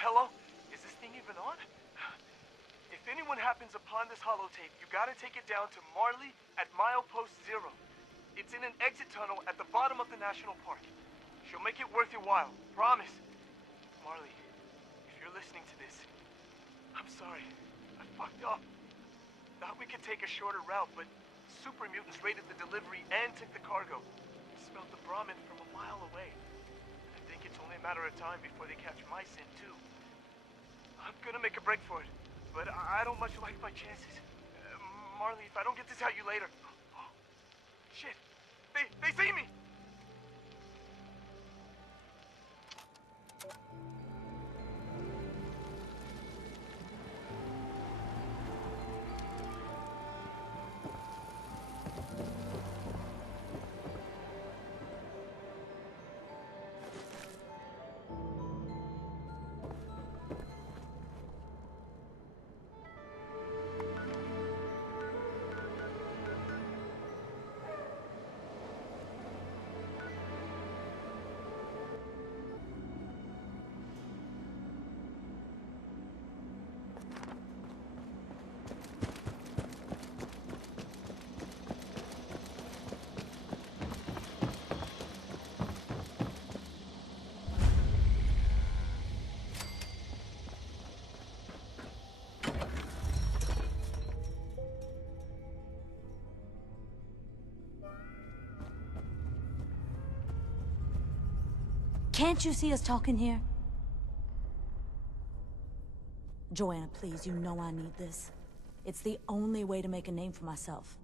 Hello? Is this thing even on? If anyone happens upon this holotape, you gotta take it down to Marley at Milepost Zero. It's in an exit tunnel at the bottom of the national park. She'll make it worth your while, promise. Marley, if you're listening to this, I'm sorry. I fucked up. Thought we could take a shorter route, but super mutants raided the delivery and took the cargo. Smelled the Brahmin from a mile away. I think it's only a matter of time before they catch my sin too. I'm gonna make a break for it, but I don't much like my chances. Marley, if I don't get this out you later... Oh, shit! They see me! Can't you see us talking here? Joanna, please, you know I need this. It's the only way to make a name for myself.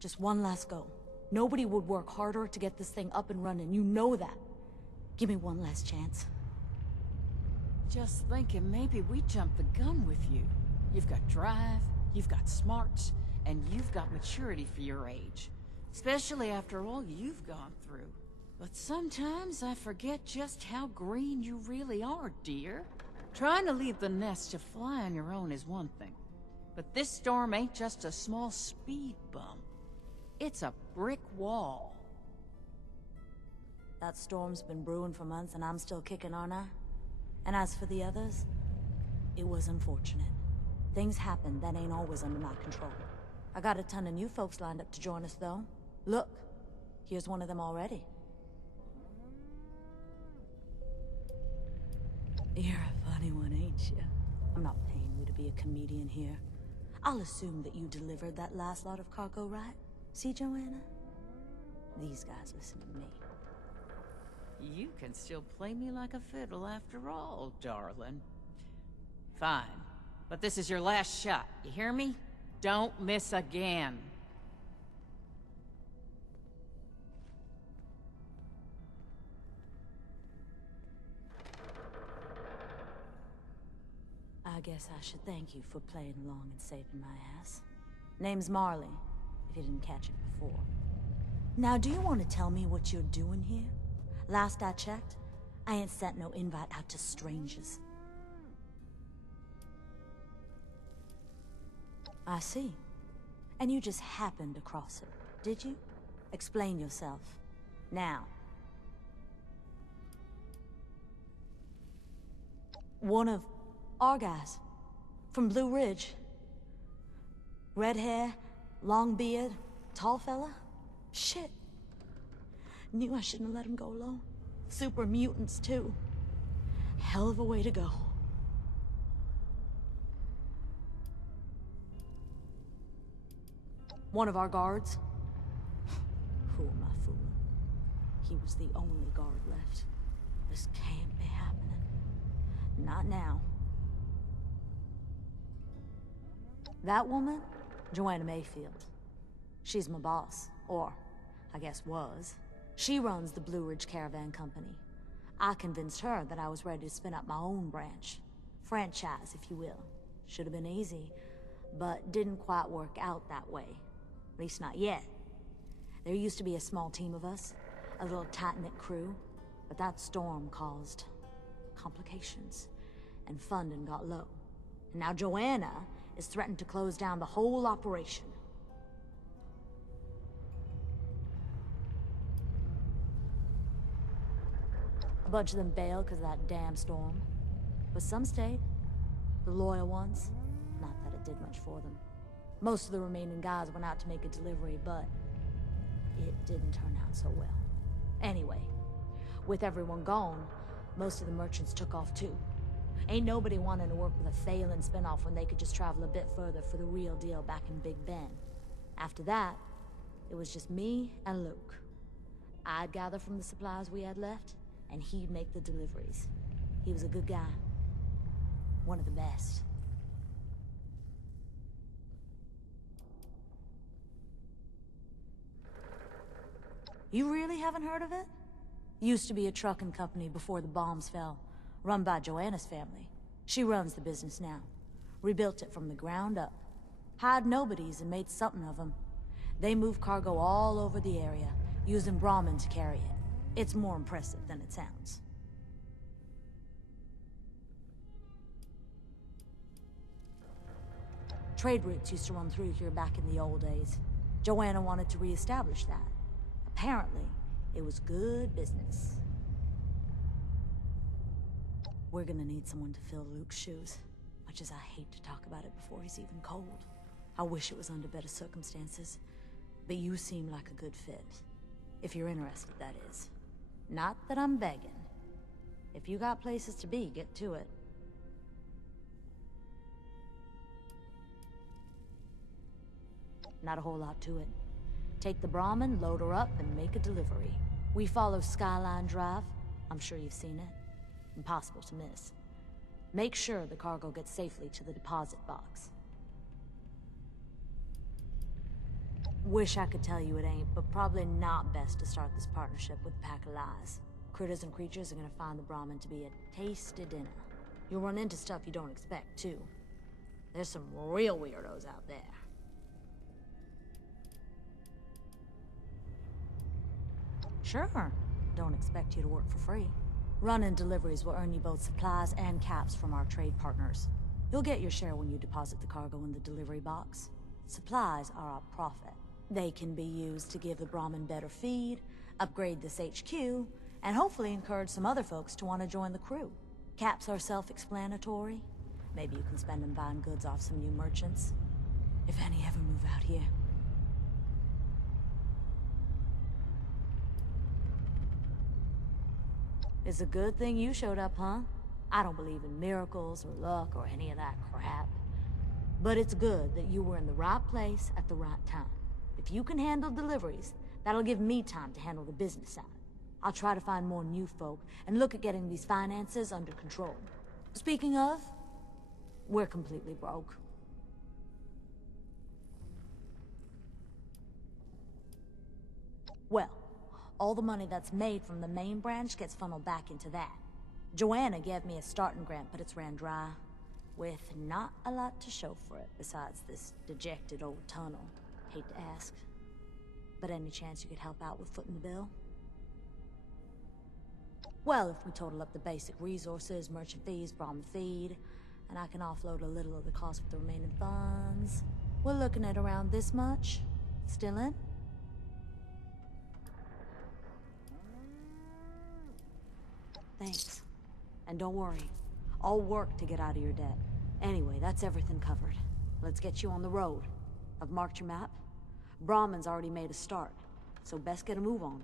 Just one last go. Nobody would work harder to get this thing up and running. You know that. Give me one last chance. Just thinking maybe we jumped the gun with you. You've got drive, you've got smarts, and you've got maturity for your age. Especially after all you've gone through. But sometimes I forget just how green you really are, dear. Trying to leave the nest to fly on your own is one thing. But this storm ain't just a small speed bump. It's a brick wall. That storm's been brewing for months and I'm still kicking, aren't I? And as for the others, it was unfortunate. Things happen that ain't always under my control. I got a ton of new folks lined up to join us, though. Look, here's one of them already. You're a funny one, ain't you? I'm not paying you to be a comedian here. I'll assume that you delivered that last lot of cargo, right? See, Joanna? These guys listen to me. You can still play me like a fiddle after all, darling. Fine. But this is your last shot, you hear me? Don't miss again. I guess I should thank you for playing along and saving my ass. Name's Marley, if you didn't catch it before. Now, do you want to tell me what you're doing here? Last I checked, I ain't sent no invite out to strangers. I see. And you just happened to cross it, did you? Explain yourself. Now. One of our guys. From Blue Ridge. Red hair, long beard, tall fella? Shit. Knew I shouldn't have let him go alone. Super mutants, too. Hell of a way to go. One of our guards. Who am I fooling? He was the only guard left. This can't be happening. Not now. That woman? Joanna Mayfield. She's my boss. Or, I guess was. She runs the Blue Ridge Caravan Company. I convinced her that I was ready to spin up my own branch. Franchise, if you will. Should have been easy, but didn't quite work out that way. At least not yet. There used to be a small team of us, a little tight-knit crew, but that storm caused complications, and funding got low. And now Joanna is threatened to close down the whole operation. A bunch of them bailed because of that damn storm. But some stayed. The loyal ones. Not that it did much for them. Most of the remaining guys went out to make a delivery, but it didn't turn out so well. Anyway, with everyone gone, most of the merchants took off too. Ain't nobody wanting to work with a failing spinoff when they could just travel a bit further for the real deal back in Big Ben. After that, it was just me and Luke. I'd gather from the supplies we had left, and he'd make the deliveries. He was a good guy. One of the best. You really haven't heard of it? Used to be a trucking company before the bombs fell, run by Joanna's family. She runs the business now. Rebuilt it from the ground up. Hired nobodies and made something of them. They move cargo all over the area, using Brahmin to carry it. It's more impressive than it sounds. Trade routes used to run through here back in the old days. Joanna wanted to reestablish that. Apparently, it was good business. We're gonna need someone to fill Luke's shoes. Much as I hate to talk about it before he's even cold. I wish it was under better circumstances. But you seem like a good fit. If you're interested, that is. Not that I'm begging. If you got places to be, get to it. Not a whole lot to it. Take the Brahmin, load her up, and make a delivery. We follow Skyline Drive. I'm sure you've seen it. Impossible to miss. Make sure the cargo gets safely to the deposit box. Wish I could tell you it ain't, but probably not best to start this partnership with a pack of lies. Critters and creatures are gonna find the Brahmin to be a tasty dinner. You'll run into stuff you don't expect, too. There's some real weirdos out there. Sure. Don't expect you to work for free. Running deliveries will earn you both supplies and caps from our trade partners. You'll get your share when you deposit the cargo in the delivery box. Supplies are our profit. They can be used to give the Brahmin better feed, upgrade this HQ, and hopefully encourage some other folks to want to join the crew. Caps are self-explanatory. Maybe you can spend them buying goods off some new merchants. If any ever move out here. It's a good thing you showed up, huh? I don't believe in miracles or luck or any of that crap. But it's good that you were in the right place at the right time. If you can handle deliveries, that'll give me time to handle the business side. I'll try to find more new folk and look at getting these finances under control. Speaking of, we're completely broke. Well, all the money that's made from the main branch gets funneled back into that. Joanna gave me a starting grant, but it's ran dry. With not a lot to show for it, besides this dejected old tunnel. Hate to ask. But any chance you could help out with footing the bill? Well, if we total up the basic resources, merchant fees, Brahmin feed, and I can offload a little of the cost with the remaining funds, we're looking at around this much. Still in? Thanks. And don't worry, I'll work to get out of your debt. Anyway, that's everything covered. Let's get you on the road. I've marked your map. Brahmin's already made a start, so best get a move on.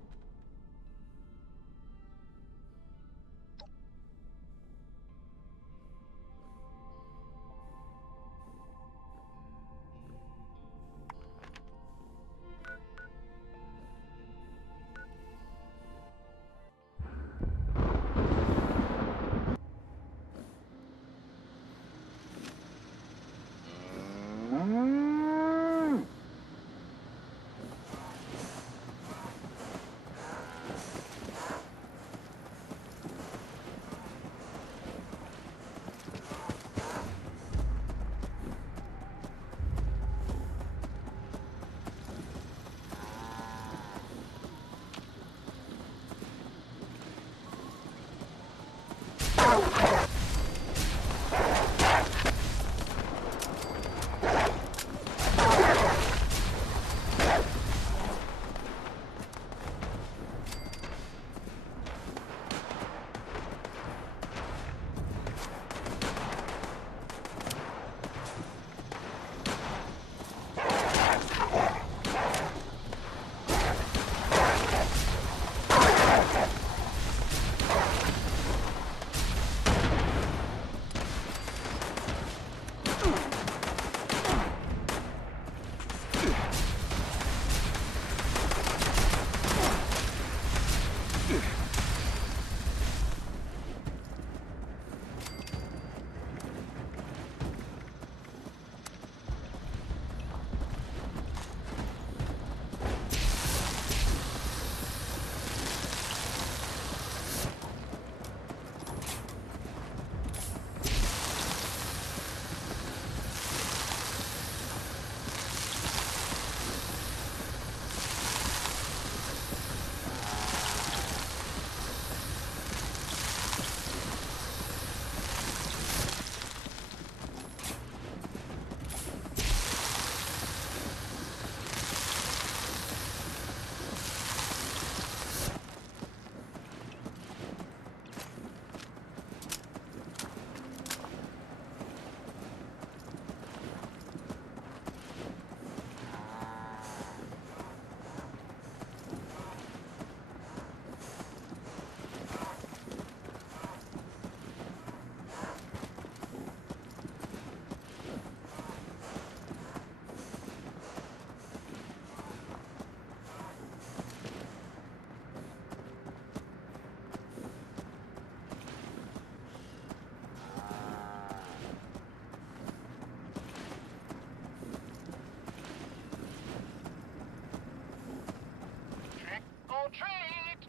treat!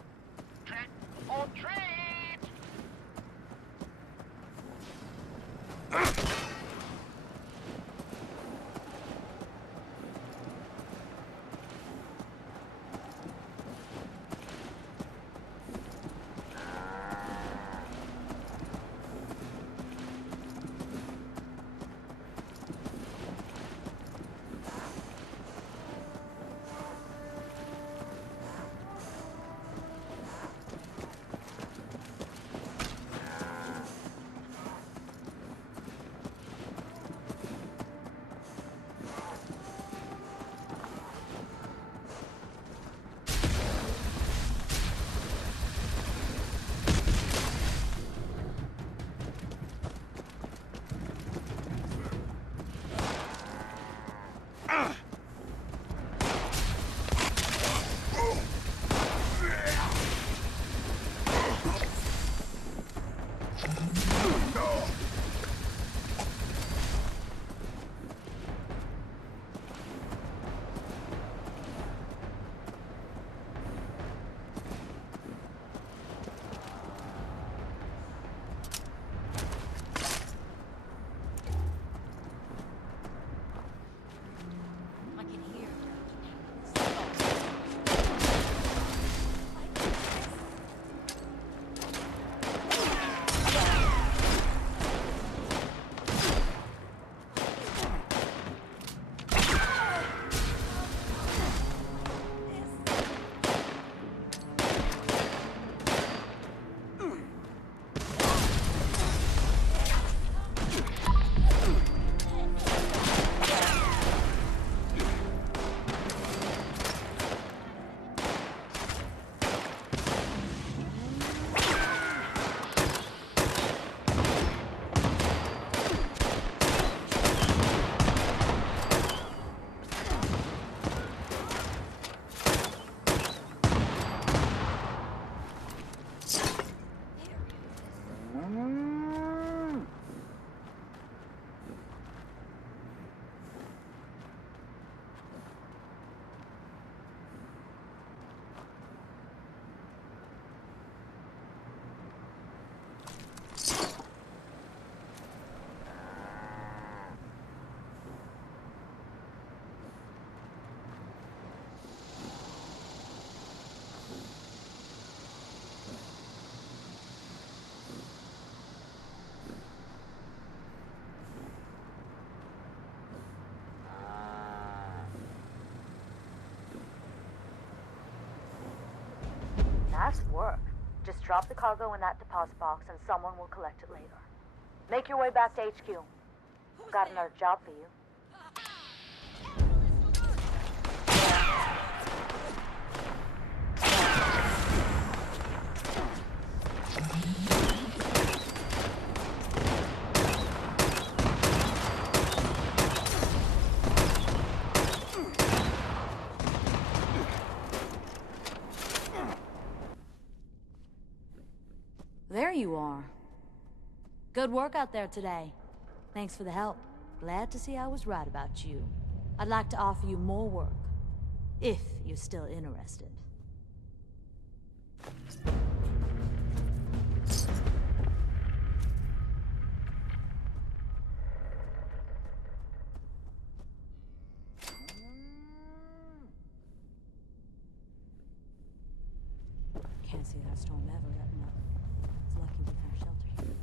Trick or treat! Nice work. Just drop the cargo in that deposit box and someone will collect it later. Make your way back to HQ. Got another job for you. There you are. Good work out there today. Thanks for the help. Glad to see I was right about you. I'd like to offer you more work, if you're still interested. Can't see that storm ever letting up. It's lucky we found shelter here.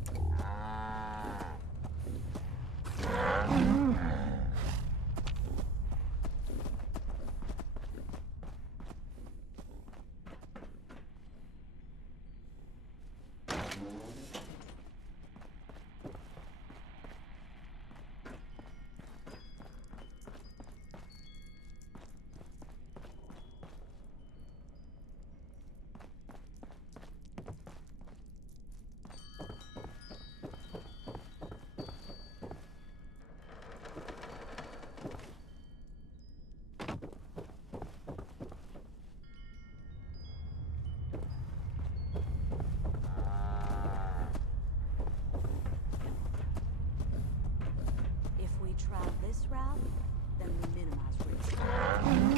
If we try this route, then we minimize risk.